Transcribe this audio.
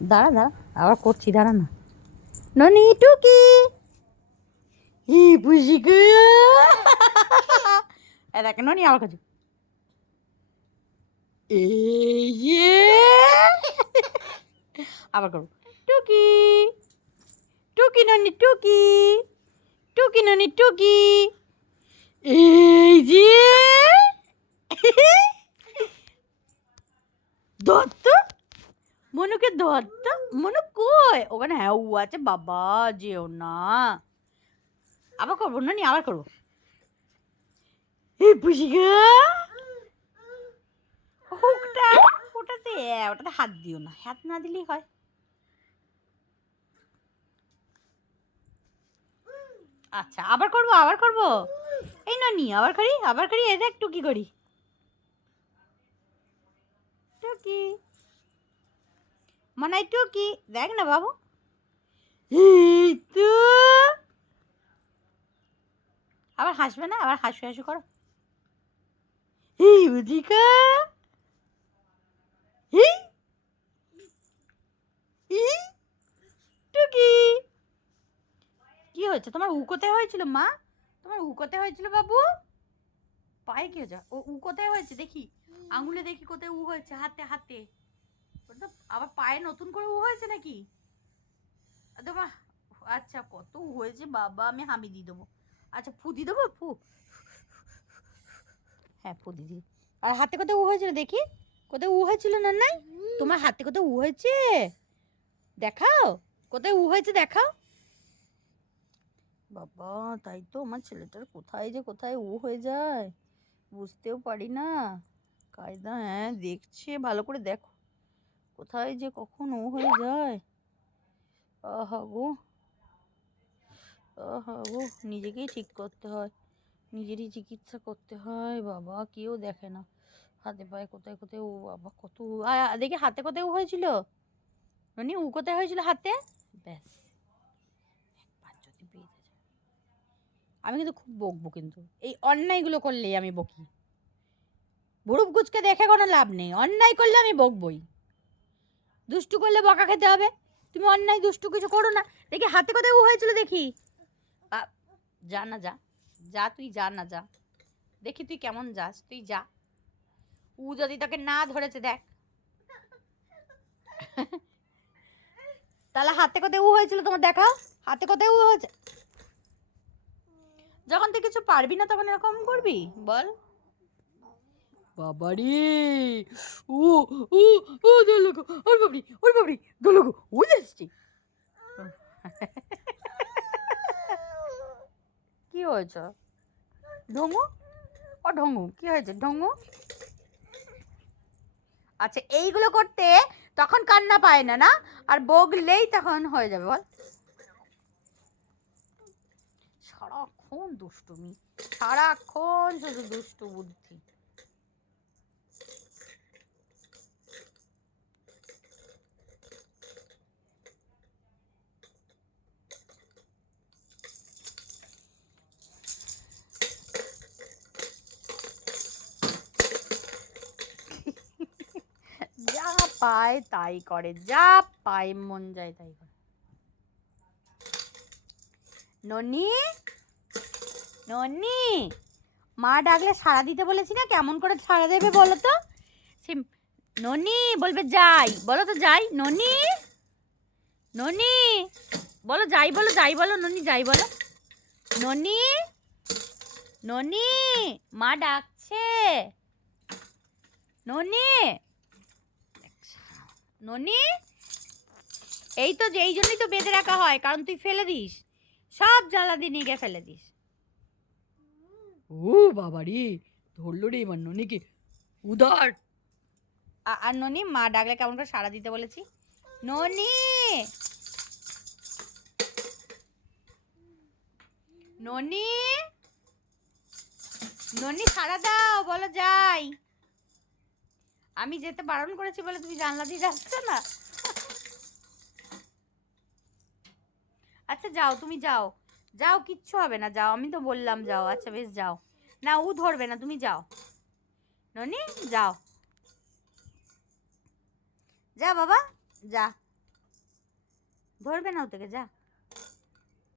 দাঁড়া দাঁড়া, আবার করছি, দাঁড়া না। ননি টুকি ই বুঝি গে দেখ ননি আবার কাছে এই যে আবার করবো টুকি টুকি ননি টুকি টুকি ননি টুকি এই যে দত্ত মনুকে দত্ত মনু কই ওখানে হ্যাঁ ও আছে বাবা যেও না আবার করবো ননি আবার করবো এই বুঝি গা হুকটা ওটাতে হাত দিও না, হাত না দিলেই হয়। আচ্ছা আবার করবো এই ননি আবার করি এই দেখ টুকি করি টুকি মনাই টুকি দেখ না বাবু এই তো আবার হাসবে না, আবার হাসু হাসু করো এই বুঝিকা এই এই টুকি কি হয়েছে তোমার? উকোতে হয়েছিল মা, তোমার উকোতে হয়েছিল বাবু? পায়ে কি হয়েছে? ও কোথায় হয়েছে দেখি, আঙুলে দেখি কোথায় উ হয়েছে, হাতে হাতে আবার পায়ে নতুন করে উ হয়েছে নাকি তোমার? আচ্ছা কত উ হয়েছে বাবা, আমি হামি দিয়ে দেবো। আচ্ছা ফু দিয়ে দেবো, ফু, হ্যাঁ ফু দিয়ে দিই। আর হাতে কোথায় উ হয়েছিল দেখি, কোথায় উ হয়েছিল না? নাই তোমার হাতে কোথায় উ হয়েছে দেখাও, কোথায় উ হয়েছে দেখাও। বাবা তাই তো, আমার ছেলেটার কোথায় যে কোথায় উ হয়ে যায় বুঝতেও পারি না। কায়দা হ্যাঁ দেখছে, ভালো করে দেখো কোথায় যে কখন ও হয়ে যায়। আহা গো আহা গো, নিজেকেই ঠিক করতে হয়, নিজেরই চিকিৎসা করতে হয় বাবা, কেউ দেখে না হাতে পায়ে কোথায় কোথায় ও বাবা কত দেখি হাতে কোথায় ও হয়েছিল মানে উ কোথায় হয়েছিল হাতে, ব্যাস একবার যদি পেয়ে যায়। আমি কিন্তু খুব বকবো, কিন্তু এই অন্যায়গুলো করলেই আমি বকি। ভুরুপ গুচকে দেখে কোনো লাভ নেই, অন্যায় করলে আমি বকবই। দুষ্টু করলে বকা খেতে হবে, তুমি অন্যায় দুষ্টু কিছু করো না। দেখি হাতে কোথায় উ হয়েছিল দেখি, যা না যা, যা তুই যা না যা, দেখি তুই কেমন যাস, তুই যা। উ যদি তোকে না ধরেছে দেখ তাহলে হাতে কোথায় উ হয়েছিল তোমার দেখাও, হাতে কোথায় উ হয়েছে। যখন তুই কিছু পারবি না তখন এরকম করবি বল। বাবারে ও ও ও দোলগো ওর বাবরি দোলগো ও যাচ্ছে কি হয়েছে ঢঙ্গু, ও ঢঙ্গু কি হয়েছে ঢঙ্গু? আচ্ছা এইগুলো করতে তখন কান্না পায় না না, আর বগলেই তখন হয়ে যাবে বল। সারাক্ষণ দুষ্টুমি, সারাক্ষণ শুধু দুষ্টু বুদ্ধি। যা পায় তাই করে, যা পায় মন যায় তাই করে। ননি ননি মা ডাকলে সাড়া দিতে বলেছি না, কেমন করে সাড়া দেবে বলো তো? সে ননি বলবে যাই, বলো তো যাই ননি, ননি বলো যাই, বলো যাই, বলো ননি যাই বলো, ননি ননি মা ডাকছে, ননি ননি। এই তো এই জন্যই তো বেঁধে রাখা হয়, কারণ তুই ফেলে দিস, সব জ্বালা দিয়ে নিয়ে গিয়ে ফেলে দিস। ও বাবা রে, ধরলো রে এবার ননিকে উদার। আর ননি মা ডাকলে কেমন করে সাড়া দিতে বলেছি, ননি ননি ননি সাড়া দাও, বলো যাই। আমি যেতে বারণ করেছি বলে তুমি জানলা দিয়ে যাচ্ছ না। আচ্ছা যাও, তুমি যাও, যাও কিচ্ছু হবে না, যাও, আমি তো বললাম যাও, আচ্ছা বেশ যাও, না ও ধরবে না, তুমি যাও ননি, যাও, যা বাবা যা। ধরবে না ওদেরকে, যা।